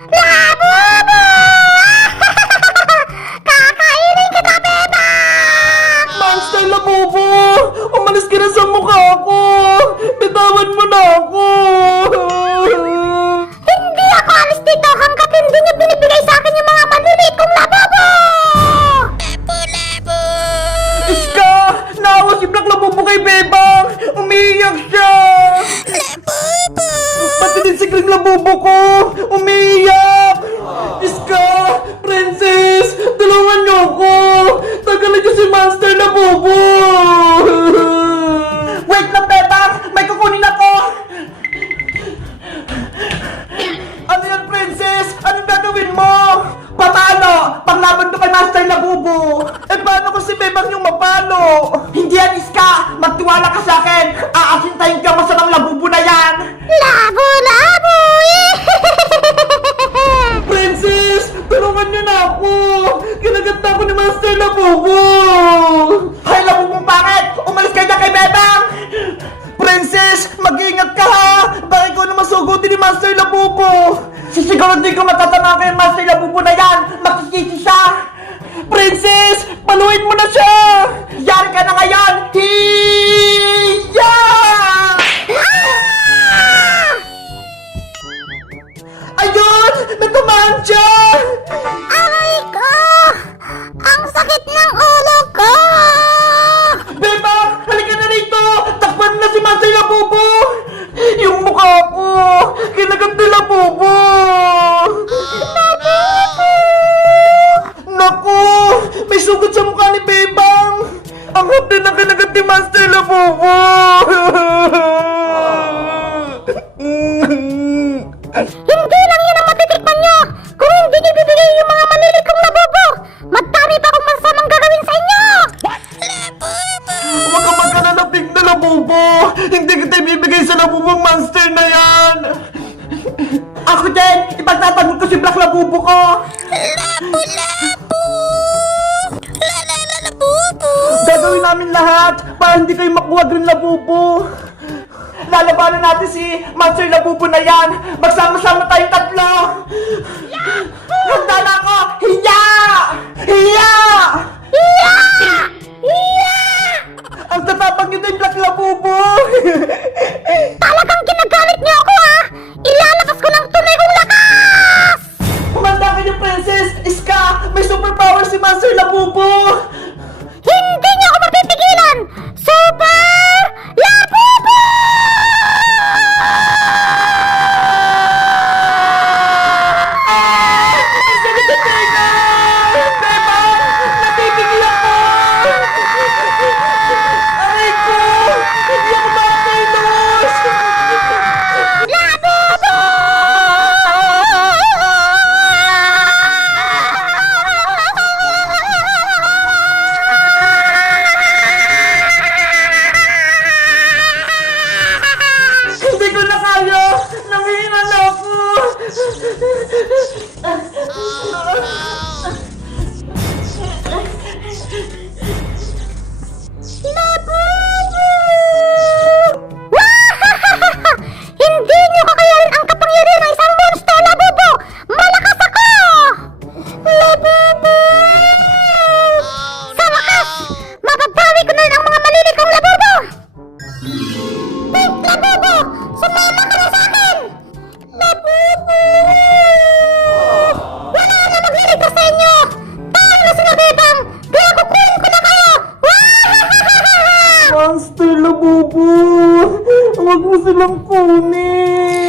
Labubu! Kakainin kita, Bebang! Monster Labubu! Umalis ka na sa mukha ko! Bitawan mo na ako! Hindi ako alis dito hanggat hindi niyo binibigay sa akin yung mga maliliit kong labubu! Labu-labu! Iska! Naawa si Black Labubu kay Bebang! Umiiyak siya! Labubu! Pati din si Green Labubu ko! Umiiyak! Iska! Princess! Tulungan niyo ako! Tagalan niyo si Monster Labubu! Wait lang, Bebang! May kukunin ako! Ano yan, Princess? Anong gagawin mo? Paano? Panglaban ko kay Master Labubu! Eh, paano kung si Bebang yung mapalo? Hindi yan, Iska! Magtiwala ka sa akin! Aasintahin ka masamang Labubu na yan! Labu-labu! Princess! Tulungan niyo na ako! Kinaganda ko ni Master Labubu! Hay, Labubong pangit! Umalis ka na kay Bebang! Princess! Mag-iingat ka ha! Baka ikaw na masugutin ni Master Labubu! Sisiguro din ko matatama kay Master Labubu na yan! Makikisi siya! Princess! Paluin mo na siya! Yari ka na ngayon! Hiya! Ayun! Natamaan siya! Aray ko! Ang sakit ng ulo ko! Beba! Halika na rito! Takpan na si Master Labubu! Yung mukha ko! Kinagat ni Labubu! Naku! May sugat sa mukha ni Bebang! Ang hapdi na kinagat ni Master Labubu! Hindi lang yan ang matitikman nyo! Kung hindi nyo bibigay yung mga malilit kong labubu, madami pa akong masamang gagawin sa inyo! Labubu! Huwag ka magkanalapig na Labubu! Hindi kita ibibigay sa Labubong monster na yan! Ako din! Ipagtatanggol ko si Black Labubu ko! Labu-labu! La-la-la-labubu! Gagawin namin lahat para hindi kayo makuha Green Labubu! Lalabanan natin si Monster Labubu na yan! Magsama-sama tayong tatlo! Handa na ako! Hiya! Hiya! Iya! Iya! Ang tatapang nyo din, Black Labubu! Talagang ginagalit niyo ako ha! Ilalabas ko ng tunay kong lakas! Kumanda kayo, Princess! Iska! May superpower si Monster Labubu! Hindi niyo ako mapipigilan! Super Labubu! Ang sakit sa tenga! Beba! Napipigil ako! Aray ko! Hindi ako makakilos! Labubu! Hindi ko na kaya! Nangihina na ako! Hindi niyo kakayanin ang kapangyarihan ng isang monster, Labubu! Malakas ako! Labubu! Sa wakas, mababawi ko na rin ang mga malilit kong Labubu! Pink Labubu! Sumama ka na sa akin! Labubu! Wala na magliligtas sa inyo! Talo na sila, Bebang! Kaya kukunin ko na kayo! Monster Labubu! Huwag mo silang kunin!